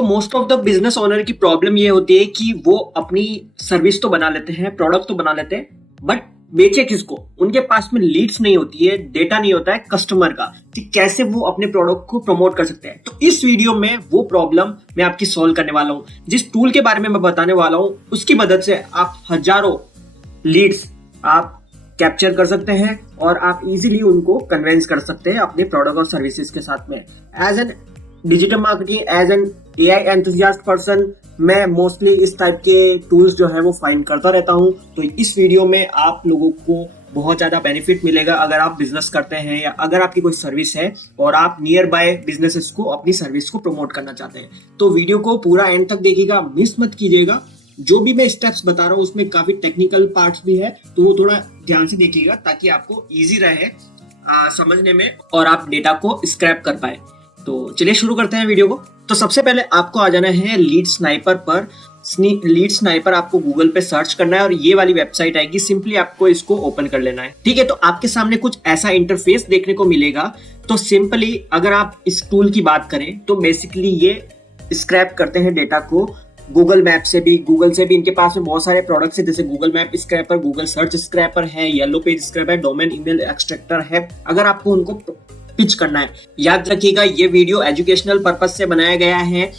तो most of the business owner की problem ये होती है कि वो अपनी सर्विस तो बना लेते हैं, प्रोडक्ट तो बना लेते हैं, बट बेचे किसको? उनके पास में लीड्स नहीं होती है, डेटा नहीं होता है कस्टमर का कि कैसे वो अपने प्रोडक्ट को प्रमोट कर सकते हैं। तो इस वीडियो में वो प्रॉब्लम मैं आपकी सॉल्व करने वाला हूं। जिस टूल के बारे में मैं बताने वाला हूं उसकी मदद से आप हजारों लीड्स आप कैप्चर कर सकते हैं और आप इजीली उनको कन्वेंस कर सकते हैं अपने प्रोडक्ट और सर्विसेज के साथ में। As an digital marketing, as an AI enthusiast person, मैं मोस्टली इस टाइप के टूल्स जो है वो फाइंड करता रहता हूं। तो इस वीडियो में आप लोगों को बहुत ज्यादा बेनिफिट मिलेगा अगर आप बिजनेस करते हैं या अगर आपकी कोई सर्विस है और आप नियर बाय बिजनेसेस को अपनी सर्विस को प्रमोट करना चाहते हैं। तो वीडियो को पूरा एंड तक देखिएगा, मिस मत कीजिएगा। जो भी मैं स्टेप्स बता रहा हूँ उसमें काफी टेक्निकल पार्ट्स भी है, तो वो थोड़ा ध्यान से देखिएगा ताकि आपको इजी रहे समझने में और आप डेटा को स्क्रैप कर पाए। तो चलिए शुरू करते हैं वीडियो को। तो सबसे पहले आपको आ जाना है लीड स्नाइपर पर। लीड स्नाइपर आपको गूगल पे सर्च करना है और ये वाली वेबसाइट आएगी, सिंपली आपको इसको ओपन कर लेना है। ठीक है, तो आपके सामने कुछ ऐसा इंटरफेस देखने को मिलेगा। तो सिंपली अगर आप इस टूल की बात करें तो बेसिकली ये स्क्रैप करते हैं डेटा को गूगल मैप से भी, गूगल से भी। इनके पास में बहुत सारे प्रोडक्ट्स हैं जैसे Google map scraper, Google search scraper है, yellow page scraper, domain email extractor है। अगर आपको उनको पिच करना है, याद रखिएगा ये वीडियो एजुकेशनल पर्पस से बनाया गया है।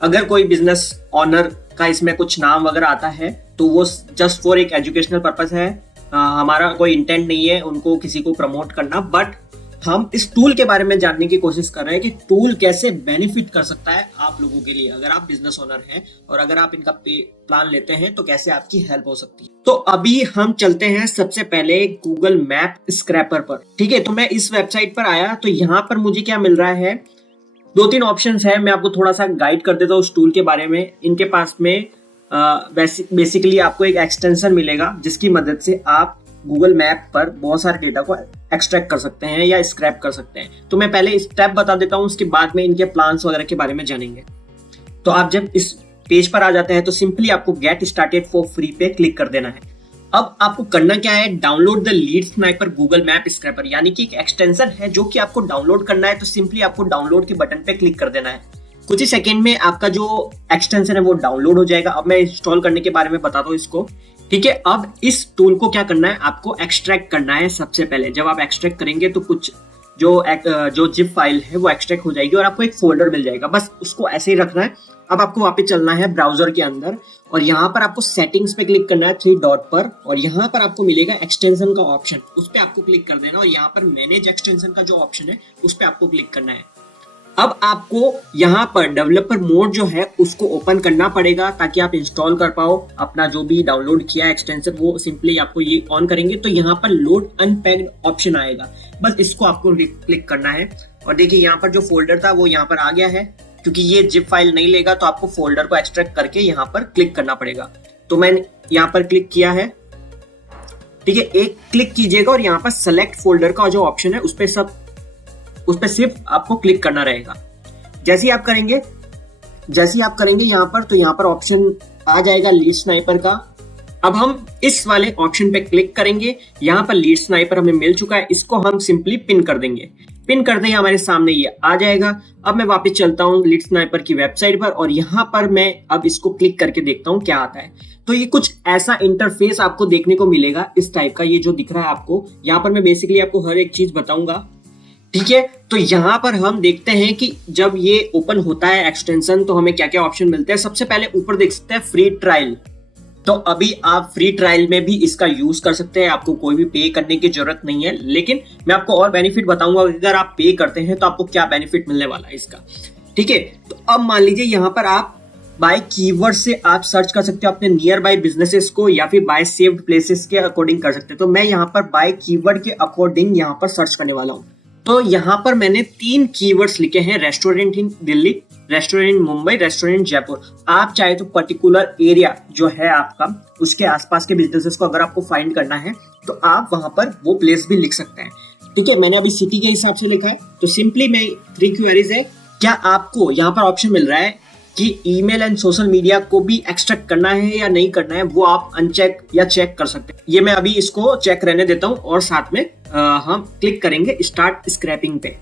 अगर कोई बिजनेस ओनर का इसमें कुछ नाम वगैरह आता है तो वो जस्ट फॉर एक एजुकेशनल पर्पस है। हमारा कोई इंटेंट नहीं है उनको किसी को प्रमोट करना, बट हम इस टूल के बारे में जानने की कोशिश कर रहे हैं कि टूल कैसे बेनिफिट कर सकता है आप लोगों के लिए। अगर आप बिजनेस ओनर हैं और अगर आप इनका पे प्लान लेते हैं तो कैसे आपकी हेल्प हो सकती है। तो अभी हम चलते हैं सबसे पहले गूगल मैप स्क्रैपर पर। ठीक है, तो मैं इस वेबसाइट पर आया तो यहाँ पर मुझे क्या मिल रहा है, 2-3 ऑप्शंस है। मैं आपको थोड़ा सा गाइड कर देता हूँ उस टूल के बारे में। इनके पास में बेसिकली आपको एक एक्सटेंशन मिलेगा जिसकी मदद से आप गूगल मैप पर बहुत सारे डेटा को एक्सट्रैक्ट कर सकते हैं या स्क्रैप कर सकते हैं। तो मैं पहले स्टेप बता देता हूँ, उसके बाद में इनके प्लान्स वगैरह के बारे में जानेंगे। तो आप जब इस पेज पर आ जाते हैं तो सिंपली आपको गेट स्टार्टेड फॉर फ्री पे क्लिक कर देना है। अब आपको करना क्या है, download the lead sniper Google map scraper, यानी कि एक एक्सटेंशन है जो कि आपको डाउनलोड करना है। तो सिंपली आपको डाउनलोड के बटन पे क्लिक कर देना है। कुछ ही सेकंड में आपका जो एक्सटेंशन है वो डाउनलोड हो जाएगा। अब मैं इंस्टॉल करने के बारे में बताता हूँ इसको। ठीक है, अब इस टूल को क्या करना है, आपको एक्सट्रैक्ट करना है। सबसे पहले जब आप एक्सट्रैक्ट करेंगे तो कुछ जो जिप फाइल है वो एक्सट्रैक्ट हो जाएगी और आपको एक फोल्डर मिल जाएगा। बस उसको ऐसे ही रखना है। अब आपको वापस चलना है ब्राउजर के अंदर और यहाँ पर आपको सेटिंग्स पे क्लिक करना है 3 डॉट पर, और यहाँ पर आपको मिलेगा एक्सटेंशन का ऑप्शन, उस पर आपको क्लिक कर देना और यहाँ पर मैनेज एक्सटेंशन का जो ऑप्शन है उस पर आपको क्लिक करना है। अब आपको यहाँ पर डेवलपर मोड जो है उसको ओपन करना पड़ेगा ताकि आप इंस्टॉल कर पाओ अपना जो भी डाउनलोड किया एक्सटेंशन। वो सिंपली आपको ये ऑन करेंगे तो यहाँ पर लोड अनपैक्ड ऑप्शन आएगा, बस इसको आपको क्लिक करना है। और देखिए यहाँ पर जो फोल्डर था वो यहाँ पर आ गया है। क्योंकि ये जिप फाइल नहीं लेगा तो आपको फोल्डर को एक्सट्रैक्ट करके यहाँ पर क्लिक करना पड़ेगा। तो मैंने यहाँ पर क्लिक किया है। ठीक है, एक क्लिक कीजिएगा और यहाँ पर सेलेक्ट फोल्डर का जो ऑप्शन है उस पर सिर्फ आपको क्लिक करना रहेगा। जैसे ही आप करेंगे यहाँ पर तो यहाँ पर ऑप्शन आ जाएगा लीड स्नाइपर का। अब हम इस वाले ऑप्शन पे क्लिक करेंगे। यहाँ पर लीड स्नाइपर हमें मिल चुका है, इसको हम सिंपली पिन कर देंगे। पिन करते ही हमारे सामने ये आ जाएगा। अब मैं वापस चलता हूँ लीड स्नाइपर की वेबसाइट पर और यहाँ पर मैं अब इसको क्लिक करके देखता हूँ क्या आता है। तो ये कुछ ऐसा इंटरफेस आपको देखने को मिलेगा इस टाइप का, ये जो दिख रहा है आपको। यहाँ पर मैं बेसिकली आपको हर एक चीज बताऊंगा। ठीक है, तो यहाँ पर हम देखते हैं कि जब ये ओपन होता है एक्सटेंशन तो हमें क्या क्या ऑप्शन मिलते हैं। सबसे पहले ऊपर देख सकते हैं फ्री ट्रायल। तो अभी आप फ्री ट्रायल में भी इसका यूज कर सकते हैं, आपको कोई भी पे करने की जरूरत नहीं है। लेकिन मैं आपको और बेनिफिट बताऊंगा अगर आप पे करते हैं तो आपको क्या बेनिफिट मिलने वाला है इसका। ठीक है, तो अब मान लीजिए यहाँ पर आप बाय कीवर्ड से आप सर्च कर सकते हो अपने नियर बाय बिजनेसेस को, या फिर बाय सेव्ड प्लेसेस के अकॉर्डिंग कर सकते हैं। तो मैं यहाँ पर बाय कीवर्ड के अकॉर्डिंग यहाँ पर सर्च करने वाला हूँ। तो यहाँ पर मैंने 3 कीवर्ड्स लिखे हैं, restaurant in Delhi, restaurant Mumbai, restaurant Jaipur. आप चाहे तो पर्टिकुलर एरिया जो है आपका उसके आसपास के बिजनेसेस को अगर आपको फाइंड करना है तो आप वहां पर वो प्लेस भी लिख सकते हैं। ठीक है, मैंने अभी सिटी के हिसाब से लिखा है। तो सिंपली मैं 3 क्वेरीज है। क्या आपको यहाँ पर ऑप्शन मिल रहा है कि ईमेल एंड सोशल मीडिया को भी एक्सट्रैक्ट करना है या नहीं करना है, वो आप अनचेक या चेक कर सकते हैं। ये मैं अभी इसको चेक रहने देता हूं और साथ में हम क्लिक करेंगे स्टार्ट स्क्रैपिंग पे।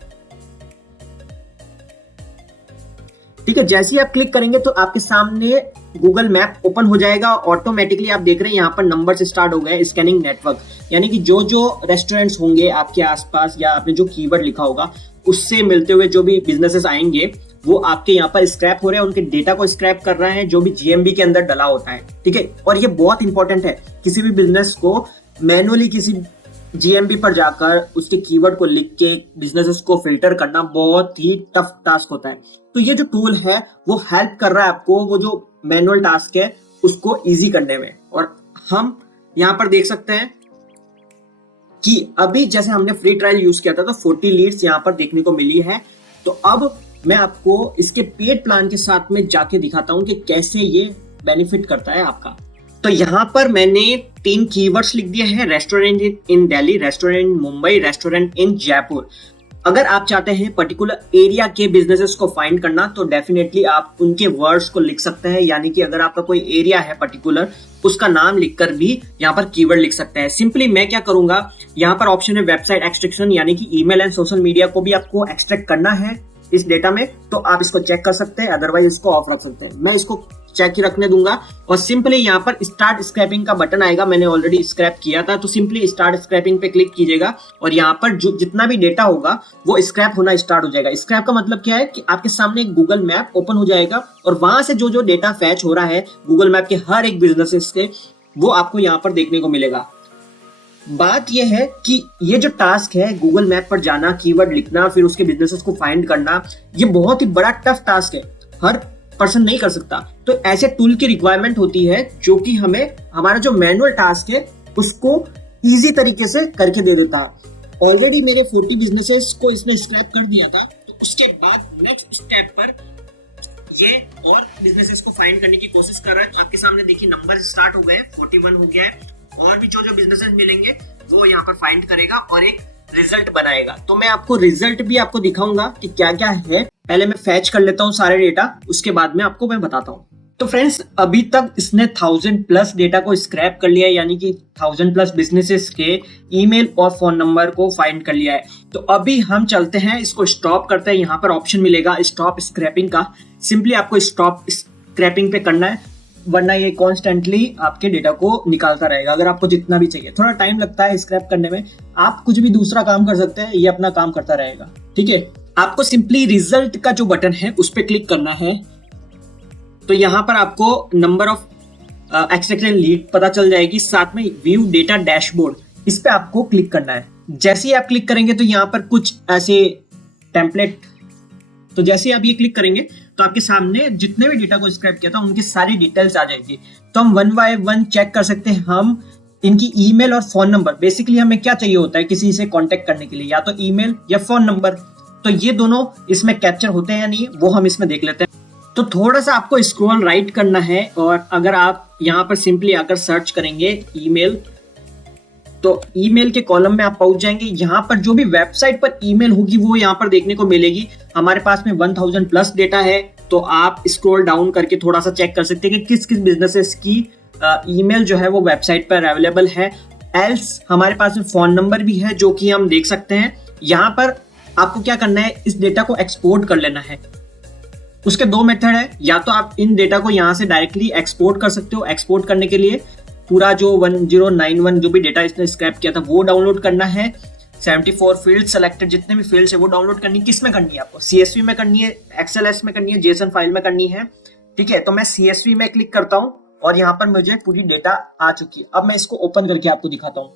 ठीक है, जैसे ही आप क्लिक करेंगे तो आपके सामने गूगल मैप ओपन हो जाएगा। ऑटोमेटिकली आप देख रहे हैं यहाँ पर नंबर से स्टार्ट हो गए स्कैनिंग नेटवर्क, यानी कि जो जो रेस्टोरेंट्स होंगे आपके आसपास या आपने जो कीवर्ड लिखा होगा उससे मिलते हुए जो भी बिजनेसेस आएंगे वो आपके यहाँ पर स्क्रैप हो रहे हैं, उनके डेटा को स्क्रैप कर रहे हैं जो भी जीएमबी के अंदर डला होता है। ठीक है, और ये बहुत इंपॉर्टेंट है, किसी भी बिजनेस को मैनुअली किसी जीएमबी पर जाकर उसके कीवर्ड को लिख के बिजनेसेस को फिल्टर करना बहुत ही टफ टास्क होता है। तो ये जो टूल है वो हेल्प कर रहा है आपको वो जो मैनुअल टास्क है उसको इजी करने में। और हम यहाँ पर देख सकते हैं कि अभी जैसे हमने फ्री ट्रायल यूज किया था तो 40 लीड्स यहाँ पर देखने को मिली है। तो अब मैं आपको इसके पेड प्लान के साथ में जाके दिखाता हूं कि कैसे ये बेनिफिट करता है आपका। तो यहाँ पर मैंने 3 कीवर्ड्स लिख दिए हैं, restaurant in Delhi, restaurant Mumbai, restaurant in Jaipur. अगर आप चाहते हैं पर्टिकुलर एरिया के बिजनेसेस को फाइंड करना तो डेफिनेटली आप उनके वर्ड्स को लिख सकते हैं, यानी कि अगर आपका कोई एरिया है पर्टिकुलर उसका नाम लिखकर भी यहाँ पर कीवर्ड लिख सकते हैं। सिंपली मैं क्या करूंगा, यहाँ पर ऑप्शन है वेबसाइट एक्सट्रैक्शन, यानी कि ईमेल एंड सोशल मीडिया को भी आपको एक्सट्रैक्ट करना है इस डेटा में, तो आप इसको चेक कर सकते हैं, अदरवाइज इसको ऑफ रख सकते हैं। मैं इसको चेक ही रखने दूंगा और सिंपली यहाँ पर स्टार्ट स्क्रैपिंग का बटन आएगा, मैंने ऑलरेडी स्क्रैप किया था तो सिंपली स्टार्ट स्क्रैपिंग पे क्लिक कीजिएगा और यहाँ पर जो जितना भी डेटा होगा वो स्क्रैप होना स्टार्ट हो जाएगा। स्क्रैप का मतलब क्या है कि आपके सामने एक गूगल मैप ओपन हो जाएगा और वहां से जो जो डेटा फैच हो रहा है गूगल मैप के हर एक बिजनेसेस के वो आपको यहाँ पर देखने को मिलेगा। बात यह है कि ये जो टास्क है गूगल मैप पर जाना, कीवर्ड लिखना, फिर उसके बिजनेसेस को फाइंड करना, ये बहुत ही बड़ा टफ टास्क है, हर पर्सन नहीं कर सकता। तो ऐसे टूल की रिक्वायरमेंट होती है जो कि हमें हमारा जो मैनुअल टास्क है उसको इजी तरीके से करके दे देता है। ऑलरेडी मेरे 40 बिजनेसेस को इसने स्क्रैप कर दिया था, तो उसके बाद नेक्स्ट स्टेप पर ये और बिजनेसेस को फाइंड करने की कोशिश कर रहा है। तो आपके सामने देखिए नंबर स्टार्ट हो गए, 41 हो गया है, और भी जो जो बिजनेसेस मिलेंगे वो यहाँ पर फाइंड करेगा और एक रिजल्ट बनाएगा। तो मैं आपको रिजल्ट भी आपको दिखाऊंगा कि क्या क्या है। पहले मैं फैच कर लेता हूँ सारे डेटा, उसके बाद में आपको मैं बताता हूँ। तो फ्रेंड्स अभी तक इसने 1000+ डेटा को स्क्रैप कर लिया है, यानी कि 1000+ बिजनेसेस के ईमेल और फोन नंबर को फाइंड कर लिया है। तो अभी हम चलते हैं, इसको स्टॉप करते हैं। यहाँ पर ऑप्शन मिलेगा स्टॉप स्क्रैपिंग का, सिंपली आपको स्टॉप स्क्रैपिंग पे करना है, वरना ये कॉन्स्टेंटली आपके डेटा को निकालता रहेगा अगर आपको जितना भी चाहिए। थोड़ा टाइम लगता है स्क्रैप करने में, आप कुछ भी दूसरा काम कर सकते हैं, ये अपना काम करता रहेगा। ठीक है, आपको सिंपली रिजल्ट का जो बटन है उस पर क्लिक करना है। तो यहाँ पर आपको नंबर ऑफ एक्सट्रैक्टेड लीड पता चल जाएगी, साथ में व्यू डेटा डैशबोर्ड, इस पे आपको क्लिक करना है। जैसे ही आप क्लिक करेंगे तो यहाँ पर कुछ ऐसे टेम्पलेट, तो जैसे आप ये क्लिक करेंगे तो आपके सामने जितने भी डेटा को स्क्रैप किया था उनकी सारी डिटेल्स आ जाएगी। तो हम 1 by 1 चेक कर सकते हैं हम इनकी ईमेल और फोन नंबर। बेसिकली हमें क्या चाहिए होता है किसी से कांटेक्ट करने के लिए, या तो ईमेल या फोन नंबर, तो ये दोनों इसमें कैप्चर होते हैं या नहीं वो हम इसमें देख लेते हैं। तो थोड़ा सा आपको स्क्रॉल राइट करना है और अगर आप यहाँ पर सिंपली आकर सर्च करेंगे ईमेल, तो ईमेल के कॉलम में आप पहुंच जाएंगे। यहाँ पर जो भी वेबसाइट पर ईमेल होगी वो यहाँ पर देखने को मिलेगी। हमारे पास में 1000+ डेटा है, तो आप स्क्रॉल डाउन करके थोड़ा सा चेक कर सकते हैं कि किस किस बिजनेसेस की ईमेल जो है वो वेबसाइट पर अवेलेबल है। एल्स हमारे पास में फोन नंबर भी है जो कि हम देख सकते हैं। यहाँ पर आपको क्या करना है, इस डेटा को एक्सपोर्ट कर लेना है। उसके 2 मेथड है, या तो आप इन डेटा को यहाँ से डायरेक्टली एक्सपोर्ट कर सकते हो। एक्सपोर्ट करने के लिए पूरा जो 1091 जो भी डेटा इसने स्क्रैप किया था वो डाउनलोड करना है। 74 फील्ड सेलेक्टेड, जितने भी फील्ड्स है वो डाउनलोड करनी है। किस में करनी है आपको, CSV में करनी है, XLS में करनी है, JSON फाइल में करनी है। ठीक है, तो मैं CSV में क्लिक करता हूँ और यहाँ पर मुझे पूरी डेटा आ चुकी है। अब मैं इसको ओपन करके आपको दिखाता हूँ।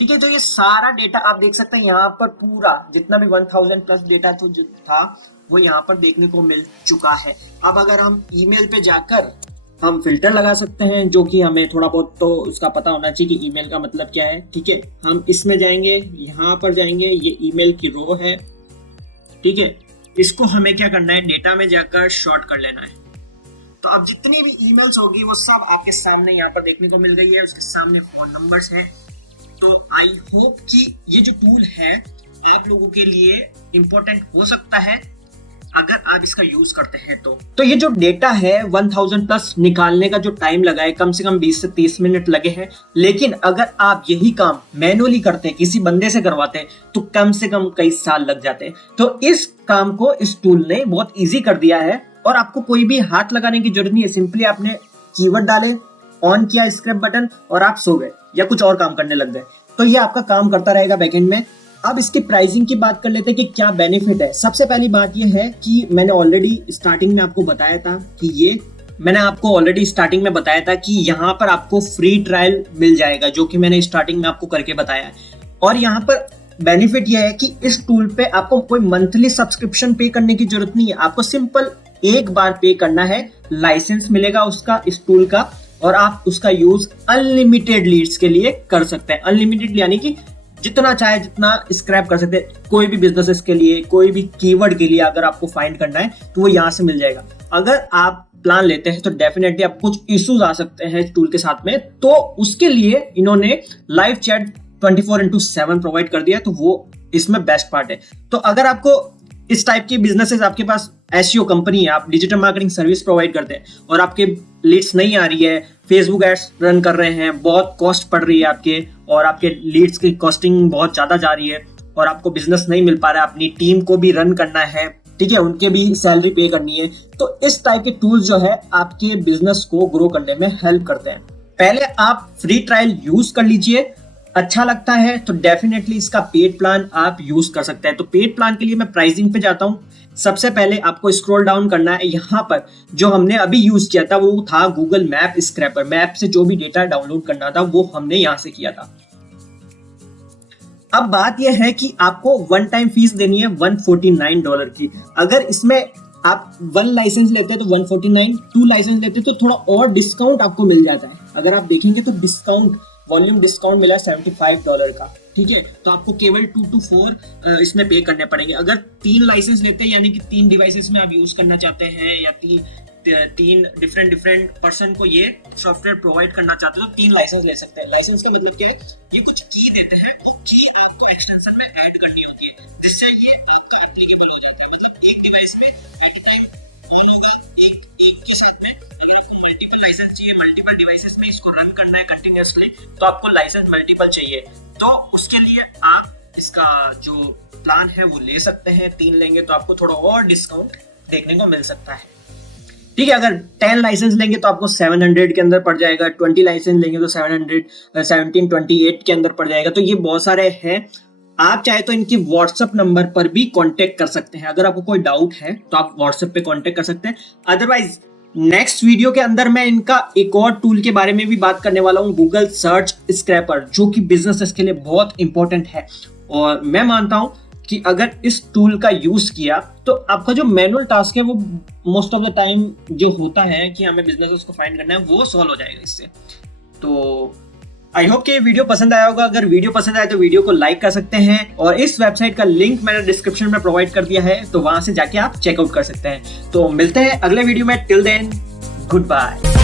ठीक है, तो ये सारा डेटा आप देख सकते हैं, यहाँ पर पूरा जितना भी 1000+ डेटा तो जो था वो यहाँ पर देखने को मिल चुका है। अब अगर हम ईमेल पे जाकर हम फिल्टर लगा सकते हैं, जो कि हमें थोड़ा बहुत तो उसका पता होना चाहिए कि ईमेल का मतलब क्या है। ठीक है, हम इसमें जाएंगे, यहाँ पर जाएंगे, ये ईमेल की रो है। ठीक है, इसको हमें क्या करना है, डेटा में जाकर शॉर्ट कर लेना है। तो अब जितनी भी ईमेल्स होगी वो सब आपके सामने यहाँ पर देखने को मिल गई है। उसके सामने फोन नंबर्स हैं। तो आई होप कि ये जो टूल है आप लोगों के लिए इम्पोर्टेंट हो सकता है। अगर आप इसका यूज करते हैं तो ये जो डेटा है 1000 प्लस निकालने का जो टाइम लगा है कम से कम 20 से 30 मिनट लगे हैं, लेकिन अगर आप यही काम मैनुअली करते हैं, किसी बंदे से करवाते हैं, तो कम से कम कई साल लग जाते हैं। तो इस काम को इस टूल ने बहुत ईजी कर दिया है और आपको कोई भी हाथ लगाने की जरूरत नहीं है। सिंपली आपने कीवर्ड डाले, ऑन किया स्क्रैप बटन और आप सो गए या कुछ और काम करने लग गए। तो ये आपका काम करता रहेगा बैकएंड में। अब इसकी प्राइसिंग की बात कर लेते हैं कि क्या बेनिफिट है। सबसे पहली बात ये है कि मैंने ऑलरेडी स्टार्टिंग में आपको बताया था कि यहाँ पर आपको फ्री ट्रायल मिल जाएगा, जो कि मैंने स्टार्टिंग में आपको करके बताया है। और यहाँ पर बेनिफिट यह है कि इस टूल पे आपको कोई मंथली सब्सक्रिप्शन पे करने की जरूरत नहीं है। आपको सिंपल एक बार पे करना है, लाइसेंस मिलेगा उसका, इस टूल का, और आप उसका यूज अनलिमिटेड लीड्स के लिए कर सकते हैं। अनलिमिटेड यानी कि जितना चाहे जितना स्क्रैप कर सकते हैं। कोई भी बिजनेसेस के लिए, कोई भी कीवर्ड के लिए अगर आपको फाइंड करना है तो वो यहाँ से मिल जाएगा। अगर आप प्लान लेते हैं तो डेफिनेटली आपको कुछ इश्यूज आ सकते हैं इस टूल के साथ में, तो उसके लिए इन्होंने लाइव चैट 24/7 प्रोवाइड कर दिया, तो वो इसमें बेस्ट पार्ट है। तो अगर आपको इस टाइप की बिजनेसेस, आपके पास एसईओ कंपनी है, आप डिजिटल मार्केटिंग सर्विस प्रोवाइड करते हैं और आपके लीड्स नहीं आ रही है, फेसबुक एड्स रन कर रहे हैं, बहुत कॉस्ट पड़ रही है आपके, और आपके लीड्स की कॉस्टिंग बहुत ज्यादा जा रही है और आपको बिजनेस नहीं मिल पा रहा है, अपनी टीम को भी रन करना है, ठीक है, उनके भी सैलरी पे करनी है, तो इस टाइप के टूल्स जो है आपके बिजनेस को ग्रो करने में हेल्प करते हैं। पहले आप फ्री ट्रायल यूज कर लीजिए, अच्छा लगता है तो डेफिनेटली इसका पेड प्लान आप यूज कर सकते हैं। तो पेड प्लान के लिए मैं प्राइसिंग पे जाता हूँ। सबसे पहले आपको स्क्रॉल डाउन करना है। यहाँ पर जो हमने अभी यूज किया था वो था गूगल मैप स्क्रैपर। मैप से जो भी डेटा डाउनलोड करना था वो हमने यहाँ से किया था। अब बात यह है कि आपको वन टाइम फीस देनी है $149 की। अगर इसमें आप 1 लाइसेंस लेते हैं तो 149, 2 लाइसेंस लेते हैं तो थोड़ा और डिस्काउंट आपको मिल जाता है। अगर आप देखेंगे तो डिस्काउंट, वॉल्यूम डिस्काउंट मिला $75 का, ठीक है। तो आपको केवल 2 to 4 इसमें पे करने पड़ेंगे। अगर 3 लाइसेंस लेते हैं, यानी कि 3 डिवाइसेस में आप यूज करना चाहते हैं, या 3 डिफरेंट पर्सन को ये सॉफ्टवेयर प्रोवाइड करना चाहते हो तो 3 लाइसेंस ले सकते हैं। लाइसेंस का मतलब क्या है, ये कुछ की देते हैं, वो की आपको एक्सटेंशन में ऐड करनी होती है, जिससे ये आपका एप्लीकेबल हो जाता है। मतलब एक डिवाइस में एट ए टाइम ऑन होगा, एक के साथ में। अगर आपको मल्टीपल लाइसेंस चाहिए, मल्टीपल डिवाइसेस में इसको रन करना है कंटिन्यूअसली, तो आपको लाइसेंस मल्टीपल चाहिए। तो उसके लिए आप इसका जो प्लान है वो ले सकते हैं। 3 लेंगे तो आपको थोड़ा और डिस्काउंट देखने को मिल सकता है, ठीक है। अगर 10 लाइसेंस लेंगे तो आपको 700 के अंदर पड़ जाएगा, 20 लाइसेंस लेंगे तो 1728 के अंदर पड़ जाएगा। तो ये बहुत सारे हैं। आप चाहे तो इनकी व्हाट्सएप नंबर पर भी कांटेक्ट कर सकते हैं। अगर आपको कोई डाउट है तो आप व्हाट्सएप पे कांटेक्ट कर सकते हैं। अदरवाइज नेक्स्ट वीडियो के अंदर मैं इनका एक और टूल के बारे में भी बात करने वाला हूँ, गूगल सर्च स्क्रैपर, जो कि बिजनेसेस के लिए बहुत इंपॉर्टेंट है। और मैं मानता हूँ कि अगर इस टूल का यूज किया तो आपका जो मैनुअल टास्क है वो मोस्ट ऑफ द टाइम जो होता है कि हमें बिजनेस को फाइंड करना है, वो सॉल्व हो जाएगा इससे। तो आई होप कि ये वीडियो पसंद आया होगा। अगर वीडियो पसंद आए तो वीडियो को लाइक कर सकते हैं, और इस वेबसाइट का लिंक मैंने डिस्क्रिप्शन में प्रोवाइड कर दिया है, तो वहां से जाके आप चेकआउट कर सकते हैं। तो मिलते हैं अगले वीडियो में। Till then, good bye.